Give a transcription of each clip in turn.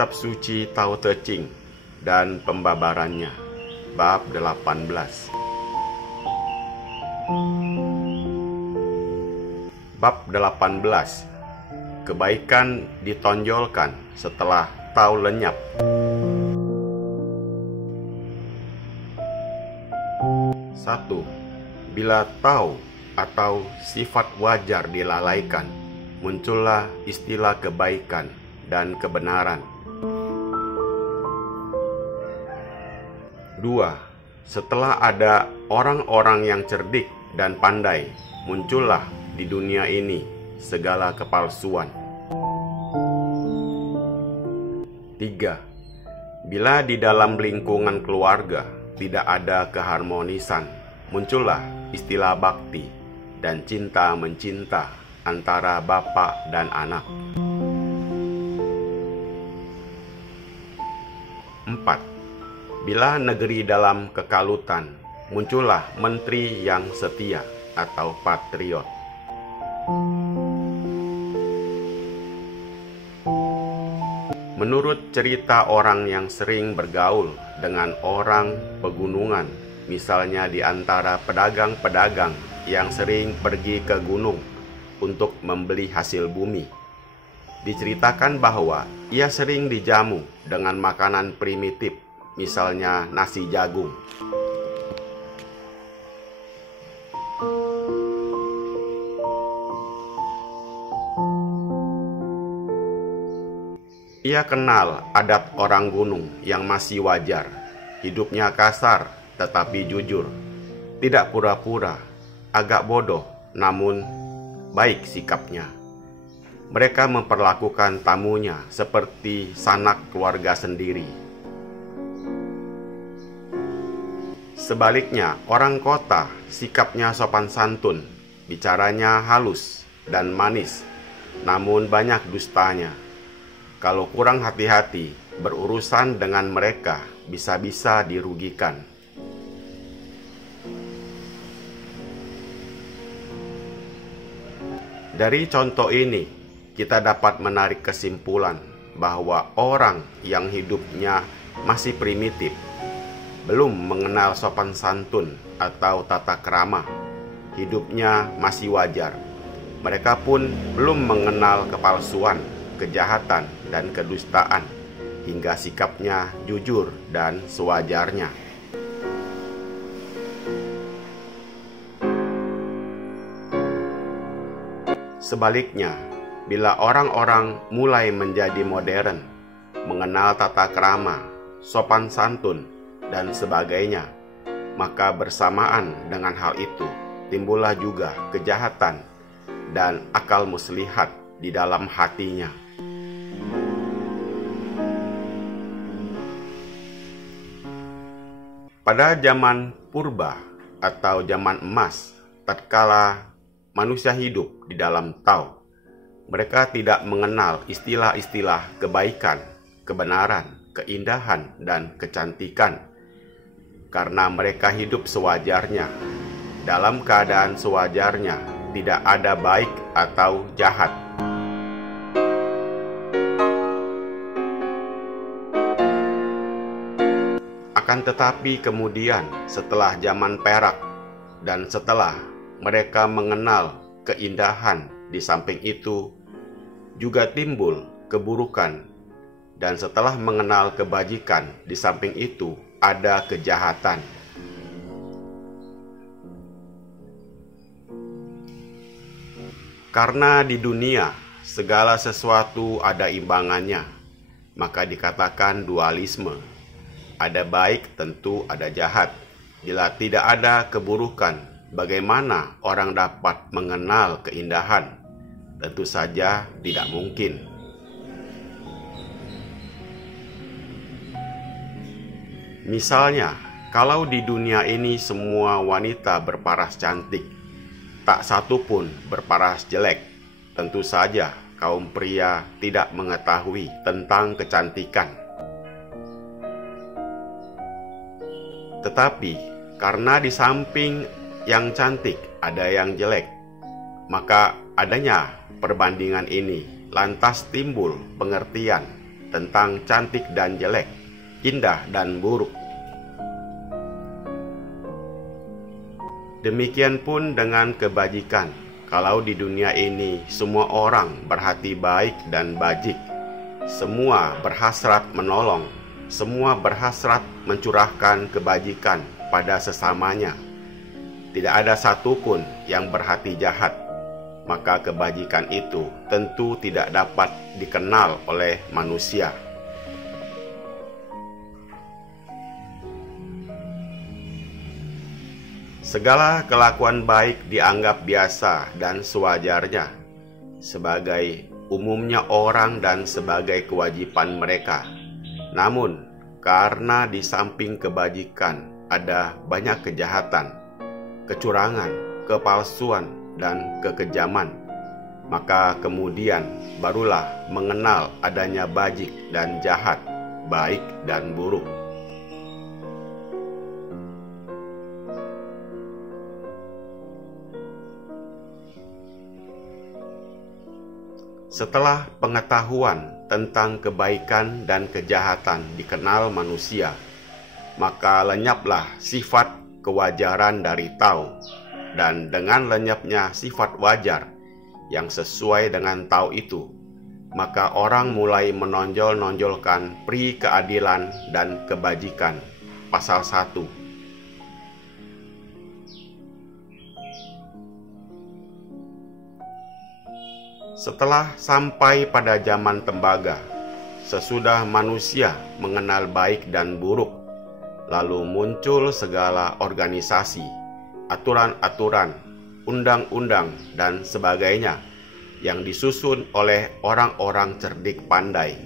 Kitab Suci Tao Te Ching dan Pembabarannya, bab 18. Bab 18. Kebaikan ditonjolkan setelah Tao lenyap. Satu, bila Tao atau sifat wajar dilalaikan, muncullah istilah kebaikan dan kebenaran. 2. Setelah ada orang-orang yang cerdik dan pandai, muncullah di dunia ini segala kepalsuan. 3. Bila di dalam lingkungan keluarga tidak ada keharmonisan, muncullah istilah bakti dan cinta-mencinta antara bapak dan anak. 4. Bila negeri dalam kekalutan, muncullah menteri yang setia atau patriot. 5. Menurut cerita orang yang sering bergaul dengan orang pegunungan, misalnya di antara pedagang-pedagang yang sering pergi ke gunung untuk membeli hasil bumi, diceritakan bahwa ia sering dijamu dengan makanan primitif, misalnya nasi jagung. Ia kenal adat orang gunung yang masih wajar, hidupnya kasar tetapi jujur, tidak pura-pura, agak bodoh namun baik sikapnya. Mereka memperlakukan tamunya seperti sanak keluarga sendiri. Sebaliknya, orang kota sikapnya sopan santun, bicaranya halus dan manis, namun banyak dustanya. Kalau kurang hati-hati, berurusan dengan mereka bisa-bisa dirugikan. Dari contoh ini, kita dapat menarik kesimpulan bahwa orang yang hidupnya masih primitif, belum mengenal sopan santun atau tata krama, hidupnya masih wajar. Mereka pun belum mengenal kepalsuan, kejahatan, dan kedustaan, hingga sikapnya jujur dan sewajarnya. Sebaliknya, bila orang-orang mulai menjadi modern, mengenal tata krama, sopan santun, dan sebagainya, maka bersamaan dengan hal itu timbullah juga kejahatan dan akal muslihat di dalam hatinya. Pada zaman purba atau zaman emas, tatkala manusia hidup di dalam Tao, mereka tidak mengenal istilah-istilah kebaikan, kebenaran, keindahan, dan kecantikan, karena mereka hidup sewajarnya. Dalam keadaan sewajarnya, tidak ada baik atau jahat. Akan tetapi kemudian, setelah zaman perak dan setelah mereka mengenal keindahan, di samping itu juga timbul keburukan, dan setelah mengenal kebajikan, di samping itu ada kejahatan. Karena di dunia segala sesuatu ada imbangannya, maka dikatakan dualisme. Ada baik, tentu ada jahat. Bila tidak ada keburukan, bagaimana orang dapat mengenal keindahan? Tentu saja tidak mungkin. Misalnya, kalau di dunia ini semua wanita berparas cantik, tak satu pun berparas jelek, tentu saja kaum pria tidak mengetahui tentang kecantikan. Tetapi karena di samping yang cantik ada yang jelek, maka adanya perbandingan ini lantas timbul pengertian tentang cantik dan jelek, indah dan buruk. Demikian pun dengan kebajikan. Kalau di dunia ini semua orang berhati baik dan bajik, semua berhasrat menolong, semua berhasrat mencurahkan kebajikan pada sesamanya, tidak ada satupun yang berhati jahat, maka kebajikan itu tentu tidak dapat dikenal oleh manusia. Segala kelakuan baik dianggap biasa dan sewajarnya, sebagai umumnya orang dan sebagai kewajiban mereka. Namun, karena di samping kebajikan ada banyak kejahatan, kecurangan, kepalsuan, dan kekejaman, maka kemudian barulah mengenal adanya bajik dan jahat, baik dan buruk. Setelah pengetahuan tentang kebaikan dan kejahatan dikenal manusia, maka lenyaplah sifat kewajaran dari tahu, dan dengan lenyapnya sifat wajar yang sesuai dengan tahu itu, maka orang mulai menonjol-nonjolkan pri keadilan dan kebajikan. Pasal 1. Setelah sampai pada zaman tembaga, sesudah manusia mengenal baik dan buruk, lalu muncul segala organisasi, aturan-aturan, undang-undang, dan sebagainya yang disusun oleh orang-orang cerdik pandai.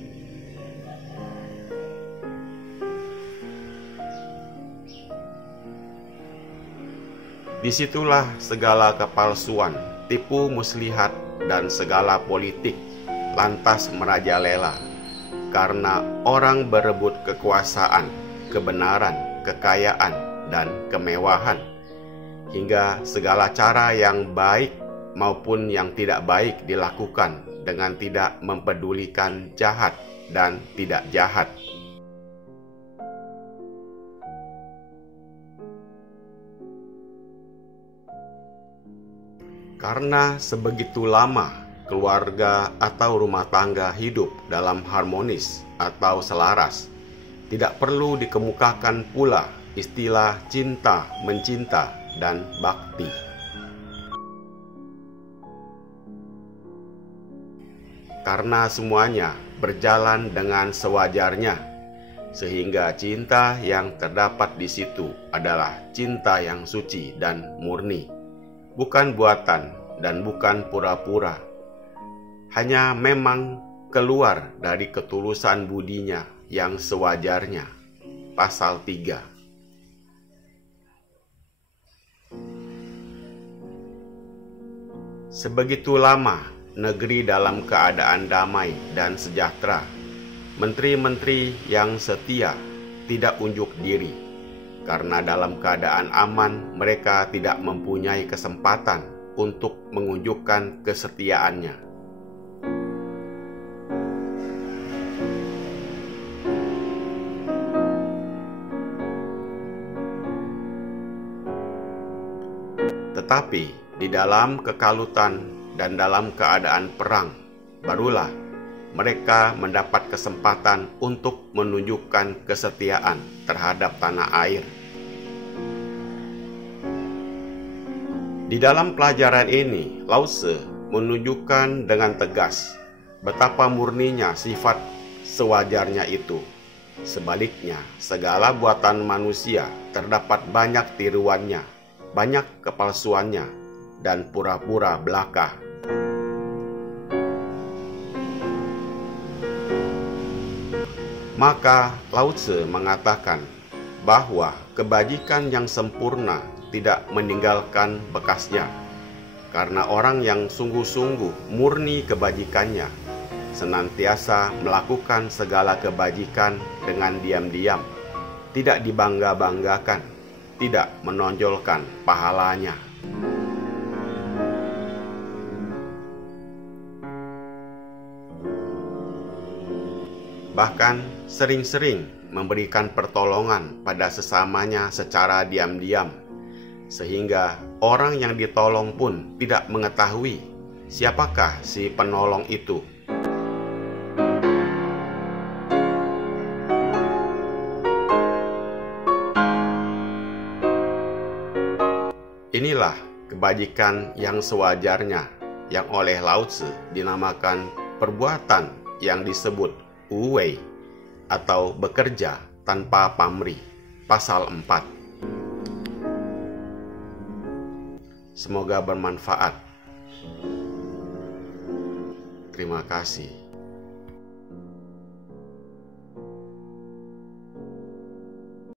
Disitulah segala kepalsuan, tipu muslihat, dan segala politik lantas merajalela, karena orang berebut kekuasaan, kebenaran, kekayaan, dan kemewahan, hingga segala cara yang baik maupun yang tidak baik dilakukan dengan tidak mempedulikan jahat dan tidak jahat. Karena sebegitu lama keluarga atau rumah tangga hidup dalam harmonis atau selaras, tidak perlu dikemukakan pula istilah cinta, mencinta, dan bakti. Karena semuanya berjalan dengan sewajarnya, sehingga cinta yang terdapat di situ adalah cinta yang suci dan murni, bukan buatan dan bukan pura-pura, hanya memang keluar dari ketulusan budinya yang sewajarnya. Pasal 3. Sebegitu lama negeri dalam keadaan damai dan sejahtera, menteri-menteri yang setia tidak unjuk diri, karena dalam keadaan aman mereka tidak mempunyai kesempatan untuk menunjukkan kesetiaannya. Tetapi di dalam kekalutan dan dalam keadaan perang, barulah mereka mendapat kesempatan untuk menunjukkan kesetiaan terhadap tanah air. Di dalam pelajaran ini, Lao Tse menunjukkan dengan tegas betapa murninya sifat sewajarnya itu. Sebaliknya, segala buatan manusia terdapat banyak tiruannya, banyak kepalsuannya, dan pura-pura belaka. Maka Lao Tse mengatakan bahwa kebajikan yang sempurna tidak meninggalkan bekasnya, karena orang yang sungguh-sungguh murni kebajikannya senantiasa melakukan segala kebajikan dengan diam-diam, tidak dibangga-banggakan, tidak menonjolkan pahalanya. bahkan sering-sering memberikan pertolongan pada sesamanya secara diam-diam, sehingga orang yang ditolong pun tidak mengetahui siapakah si penolong itu. Inilah kebajikan yang sewajarnya, yang oleh Lao Tzu dinamakan perbuatan yang disebut Wu-wei atau bekerja tanpa pamrih, pasal 4. Semoga bermanfaat. Terima kasih.